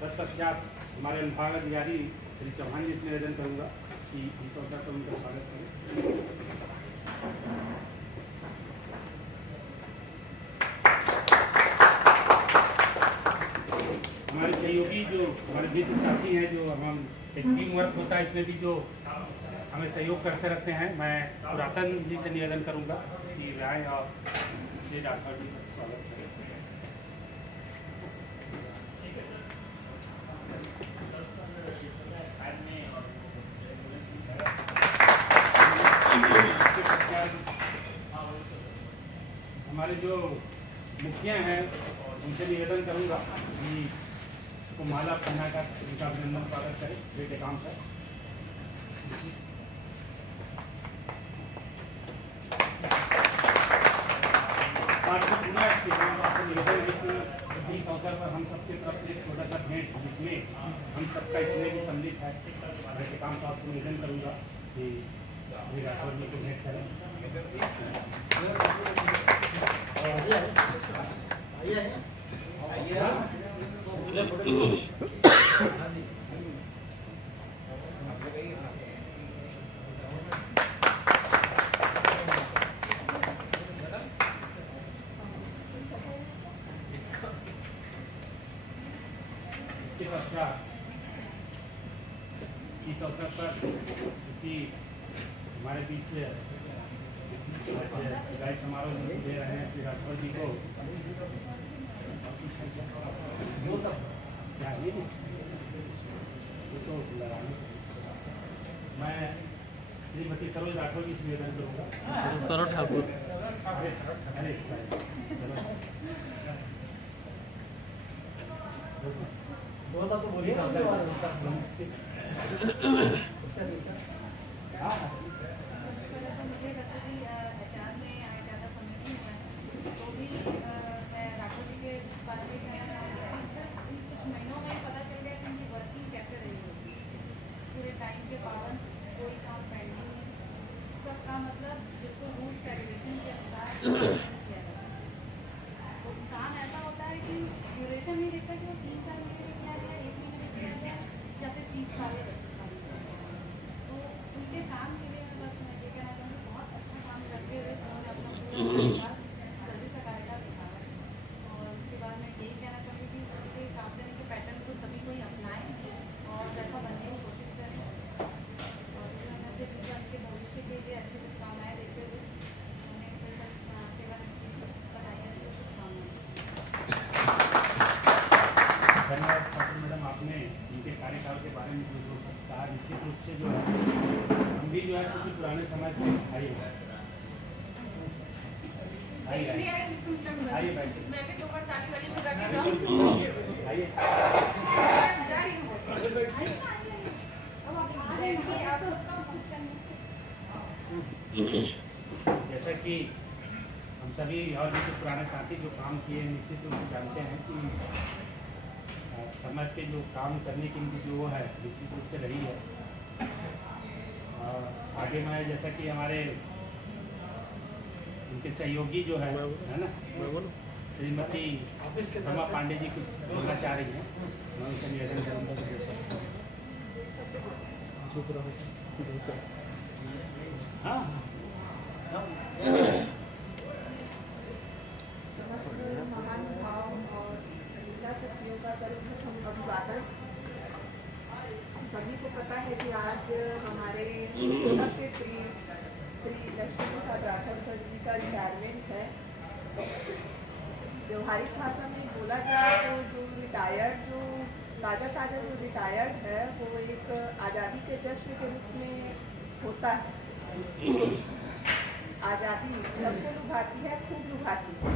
तत्पश्चात हमारे विभाग अधिकारी श्री चौहान जी से निवेदन करूँगा कि इस अवसर पर उनका स्वागत करें। हमारे सहयोगी जो हमारे मित्र साथी हैं, जो हम एक टीम वर्क होता है, इसमें भी जो हमें सहयोग करते रहते हैं, मैं पुरातन जी से निवेदन करूंगा कि राय और श्री राठौर जी का स्वागत करें। हमारे जो मुखिया हैं उनसे निवेदन करूंगा कि को माला पहना कर उनका अभिनंदन स्वागत करें बेटे काम से। इस अवसर पर हम सबकी तरफ से एक छोटा सा भेंट जिसमें हम सबका इसमें भी सम्मिलित है, बेटे काम साहब से निवेदन करूंगा कि श्री राठौर जी को भेंट करें। इसके पश्चात इस अवसर पर कि हमारे बीच विदाई समारोह दे रहे हैं श्री राठौर जी को, मैं श्रीमती सरोज राठौर जी से निवेदन करूँगा। सरोज ठाकुर काम ऐसा होता है कि ड्यूरेशन नहीं देखता कि वो 3 साल में किया गया, 1 महीने में किया गया या फिर 30 साल या 32 साल में। तो उनके काम के लिए बस मैं ये कहना चाहूँगी, बहुत अच्छा काम करते हुए उन्होंने अपना पूरा सर्विस का कार्यकाल दिखाया। और उसके बाद मैं यही कहना चाहूँगी कि उनके काम करने के पैटर्न को सभी को ही अपनाएं और वैसा बनने की कोशिश करें। और उनके भविष्य के लिए अच्छे शुभकामनाएँ देते हुए धन्यवाद मैडम, आपने इनके कार्यकाल के बारे में जो कहा, निश्चित रूप से जो है हम भी जो है क्योंकि पुराने समय से आइए जैसा कि हम सभी और भी जो पुराने साथी जो काम किए निश्चित रूप से जानते हैं कि समय पे जो काम करने की इनकी जो है निश्चित रूप से रही है। और आगे मैं जैसा कि हमारे उनके सहयोगी जो है ना श्रीमती रमा पांडे जी कुछ बोलना चाह रही हैं, मैं उनसे निवेदन करूँगा कि हाँ सभी को पता है कि आज हमारे सबके प्रिय श्री लक्ष्मी प्रसाद राठौर सर जी का रिटायरमेंट है। व्यवहारिक भाषा में बोला जाए तो जो रिटायर्ड जो ताज़ा जो रिटायर्ड है वो एक आज़ादी के जश्न के रूप में होता है। आज़ादी सबको लुभाती है, खूब लुभाती है,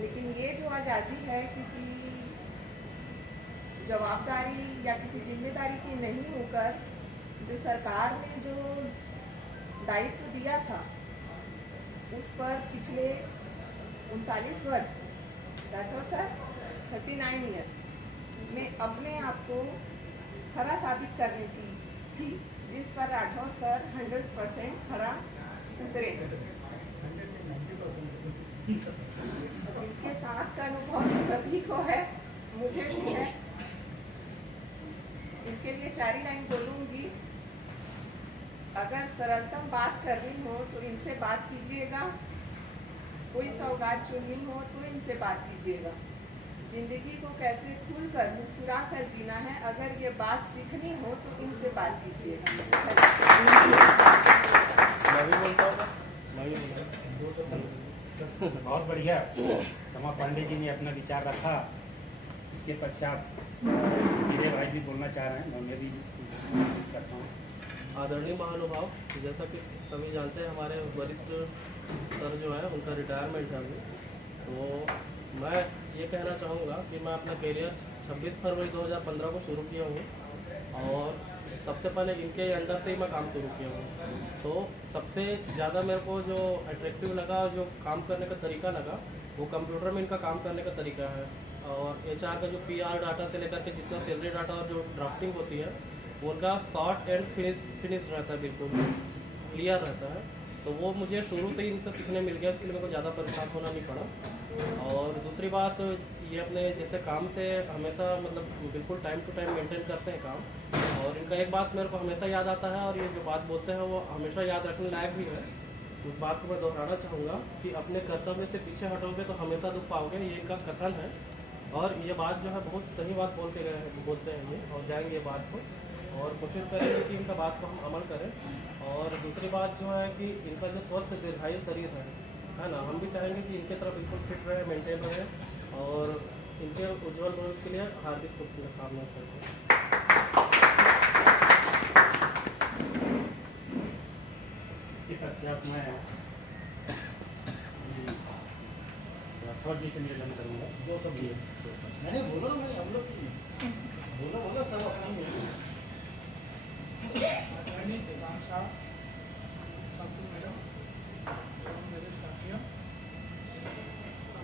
लेकिन ये जो आज़ादी है किसी जवाबदारी या किसी जिम्मेदारी की नहीं होकर जो सरकार ने जो दायित्व दिया था उस पर पिछले 39 वर्ष राठौर सर 39 ईयर में अपने आप को खरा साबित करने की थी, जिस पर राठौर सर 100% खरा उतरे। इनके साथ का अनुभव तो सभी को है, मुझे भी है। इनके लिए 4 ही लाइन बोलूंगी। अगर सरलतम बात करनी हो तो इनसे बात कीजिएगा, कोई सौगात चुननी हो तो इनसे बात कीजिएगा। जिंदगी को कैसे खुलकर मुस्कुरा कर जीना है, अगर ये बात सीखनी हो तो इनसे बात कीजिएगा। बहुत बढ़िया रमा पांडे जी ने अपना विचार रखा। इसके पश्चात मेरे भाई भी बोलना चाह रहे हैं, मैं भी करता हूँ। आदरणीय महानुभाव, जैसा कि सभी जानते हैं हमारे वरिष्ठ सर जो है उनका रिटायरमेंट है अभी, तो मैं ये कहना चाहूँगा कि मैं अपना करियर 26 फरवरी 2015 को शुरू किया हूँ और सबसे पहले इनके अंडर से ही मैं काम शुरू किया हूँ। तो सबसे ज़्यादा मेरे को जो अट्रैक्टिव लगा, जो काम करने का तरीका लगा, वो कंप्यूटर में इनका काम करने का तरीका है। और HR का जो PR डाटा से लेकर के जितना सैलरी डाटा और जो ड्राफ्टिंग होती है वो उनका शॉर्ट एंड फिनिश रहता है, बिल्कुल क्लियर रहता है। तो वो मुझे शुरू से ही इनसे सीखने मिल गया, इसके लिए मेरे को ज़्यादा परेशान होना नहीं पड़ा। और दूसरी बात, ये अपने जैसे काम से हमेशा मतलब बिल्कुल टाइम टू टाइम मेंटेन करते हैं काम। और इनका एक बात मेरे को हमेशा याद आता है, और ये जो बात बोलते हैं वो हमेशा याद रखने लायक भी है। उस बात को मैं दोहराना चाहूँगा कि अपने कर्तव्य से पीछे हटोगे तो हमेशा दुख पाओगे, ये इनका कथन है। और ये बात जो है बहुत सही बात बोलते हैं ये, और जाएंगे ये बात को, और कोशिश करेंगे कि इनका बात को हम अमल करें। और दूसरी बात जो है कि इनका जो स्वस्थ दीर्घायु शरीर है ना, हम भी चाहेंगे कि इनके तरफ बिल्कुल फिट रहे, मेंटेन रहे, और इनके उज्जवल भविष्य के लिए हार्दिक शुभकामनाएं सर। इसके पश्चात मैं राठौर जी से निवेदन करूँगा। दो सब ये मैंने बोलो ना, हम लोग बोलो सब अपनी मेरे साथियों,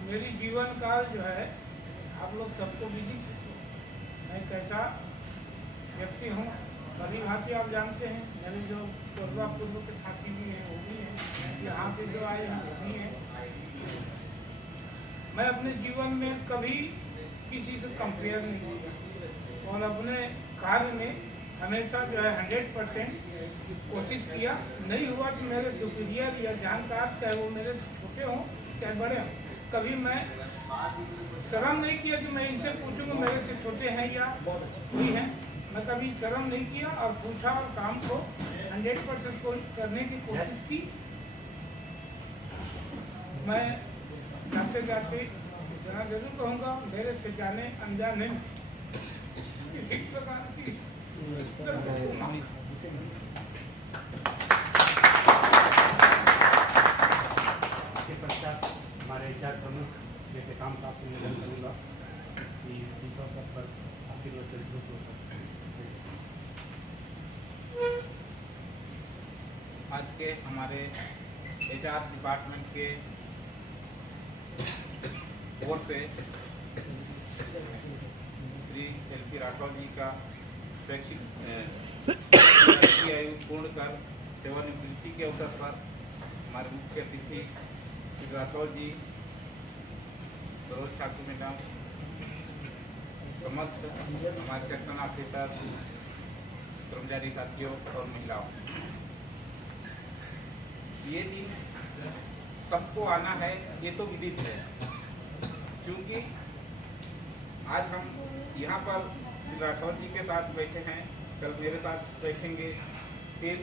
मेरी जीवन काल जो है आप लोग सबको भी दिख सकते। मैं कैसा व्यक्ति हूँ भली भांति आप जानते हैं। मेरे जो पूर्व के साथी भी हैं वो भी हैं, यहाँ पे जो आए हैं वो भी हैं। मैं अपने जीवन में कभी किसी से कंपेयर नहीं किया और अपने कार्य में हमेशा जो है 100% कोशिश किया। नहीं हुआ कि मेरे सुपीरियर या जानकार, चाहे वो मेरे छोटे हों चाहे बड़े हों, कभी मैं शर्म नहीं किया कि मैं इनसे पूछूंगा मेरे से छोटे हैं या कोई हैं। मैं कभी शर्म नहीं किया और पूछा और काम को 100% करने की कोशिश की। मैं जाते जाते इतना जरूर कहूँगा, मेरे से जाने अनजाने किसी प्रकार की इसके पश्चात हमारे HR प्रमुख श्री टेकाम साहब से निवेदन करूँगा कि इस अवसर पर आशीर्वाद चरित्र हो सकते आज के हमारे HR डिपार्टमेंट के ओर से श्री LP राठौर जी का शैक्षिक आयु पूर्ण कर सेवानिवृत्ति के अवसर पर हमारे मुख्य अतिथि श्री राठौर जी, सरोज ठाकुर मैडम, समस्त हमारे सेक्शन ऑफिसर, कर्मचारी साथियों और महिलाओं, ये दिन सबको आना है, ये तो विदित है। क्योंकि आज हम यहाँ पर श्री राठौर जी के साथ बैठे हैं, कल मेरे साथ बैठेंगे, फिर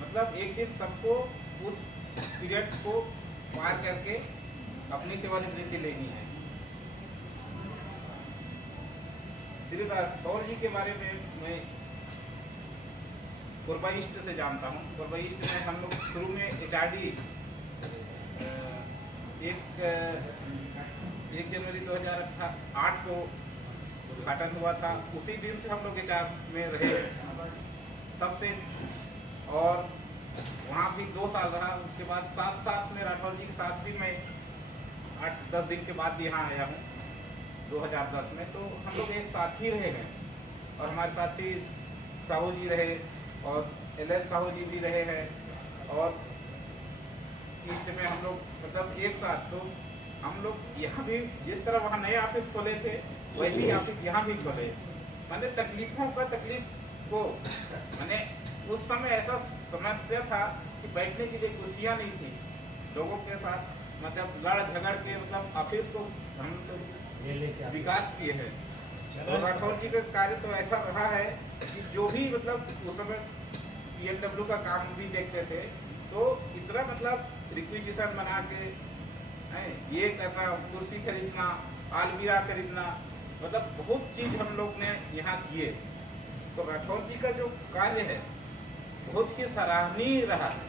मतलब एक दिन सबको उस पीरियड को पार करके अपनी सेवानिवृत्ति लेनी है। श्री राठौर जी के बारे में मैं कोरबा ईस्ट से जानता हूँ। कोरबा ईस्ट में हम लोग शुरू में HRD 1 जनवरी 2008 को उद्घाटन हुआ था। उसी दिन से हम लोग HR में रहे तब से, और वहाँ भी 2 साल रहा। उसके बाद साथ में राठौर जी के साथ भी मैं 8-10 दिन के बाद यहाँ आया हूँ 2010 में। तो हम लोग एक साथ ही रहे हैं, और हमारे साथी साहू जी रहे और LL साहू जी भी रहे हैं, और ईस्ट में हम लोग मतलब एक साथ। तो हम लोग यहाँ भी जिस तरह वहाँ नए ऑफिस खोले थे वैसे ही ऑफिस यहाँ भी खोले। मैंने तकलीफ को मैंने उस समय ऐसा समस्या था कि बैठने के लिए कुर्सियाँ नहीं थी, लोगों के साथ मतलब लड़ झगड़ के मतलब ऑफिस को हम लोग विकास किए हैं। और राठौर जी का कार्य तो ऐसा रहा है कि जो भी मतलब उस समय PMW का काम भी देखते थे तो इतना मतलब रिक्विजिशन बना के ये करना, कुर्सी खरीदना, अलमीरा खरीदना, मतलब बहुत चीज हम लोग ने यहाँ किए। तो राठौर जी का जो कार्य है बहुत ही सराहनीय रहा है।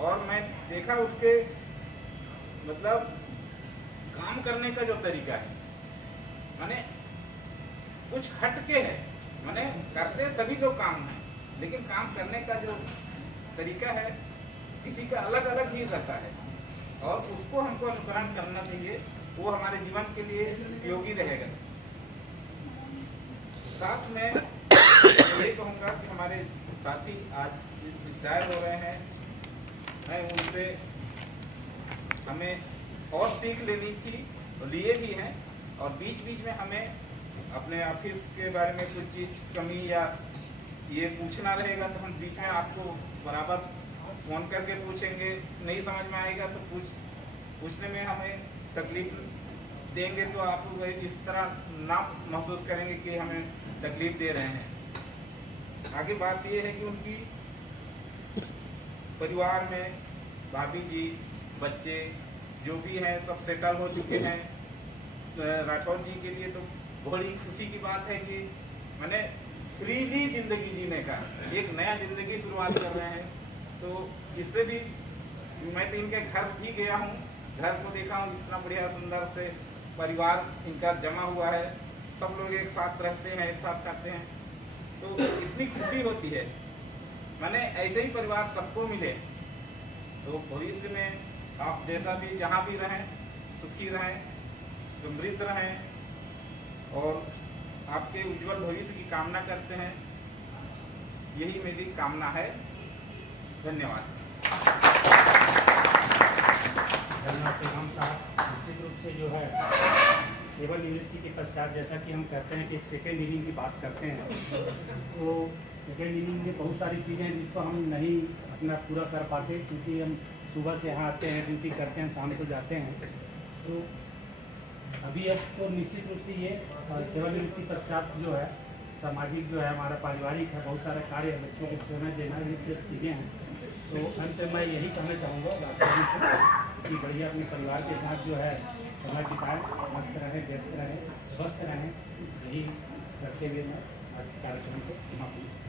और मैं देखा उनके मतलब काम करने का जो तरीका है माने कुछ हटके है, माने करते सभी लोग काम है लेकिन काम करने का जो तरीका है किसी का अलग अलग ही रहता है और उसको हमको अनुकरण करना चाहिए, वो हमारे जीवन के लिए उपयोगी रहेगा। साथ में ये कहूँगा कि हमारे साथी आज रिटायर हो रहे हैं, मैं उनसे हमें और सीख लेनी थी और लिए भी हैं और बीच बीच में हमें अपने ऑफिस के बारे में कुछ चीज़ कमी या ये पूछना रहेगा तो हम बीच में आपको बराबर फ़ोन करके पूछेंगे, नहीं समझ में आएगा तो पूछने में हमें तकलीफ देंगे तो आप लोग इस तरह ना महसूस करेंगे कि हमें तकलीफ दे रहे हैं। आगे बात ये है कि उनकी परिवार में भाभी जी, बच्चे जो भी हैं सब सेटल हो चुके हैं। राठौर जी के लिए तो बड़ी खुशी की बात है कि मैंने फ्रीली जिंदगी जीने का एक नया जिंदगी शुरुआत कर रहे हैं। तो इससे भी मैं तो इनके घर भी गया हूँ, घर को देखा हूँ, इतना बढ़िया सुंदर से परिवार इनका जमा हुआ है, सब लोग एक साथ रहते हैं, एक साथ खाते हैं, तो इतनी खुशी होती है। मैंने ऐसे ही परिवार सबको मिले तो भविष्य में आप जैसा भी जहाँ भी रहें सुखी रहें, समृद्ध रहें और आपके उज्जवल भविष्य की कामना करते हैं, यही मेरी कामना है। धन्यवाद। धन्यवाद पेगाम साहब। निश्चित रूप से जो है सेवानिवृत्ति के पश्चात जैसा कि हम कहते हैं कि एक सेकेंड इनिंग की बात करते हैं तो सेकेंड इनिंग में बहुत सारी चीज़ें हैं जिसको हम नहीं अपना पूरा कर पाते क्योंकि हम सुबह से यहाँ आते हैं, ड्यूटी करते हैं, शाम को जाते हैं। तो अभी अब तो निश्चित रूप से ये सेवानिवृत्ति पश्चात जो है सामाजिक जो है हमारा पारिवारिक है, बहुत सारा कार्य है, बच्चों को समय देना, ये सब चीज़ें हैं। तो अंत में मैं यही कहना चाहूँगा राष्ट्रपति से कि बढ़िया अपने परिवार के साथ जो है समय बिताएं, मस्त रहें, व्यस्त रहें, स्वस्थ रहें, यही करते हुए मैं आज कार्यक्रम को समाप्त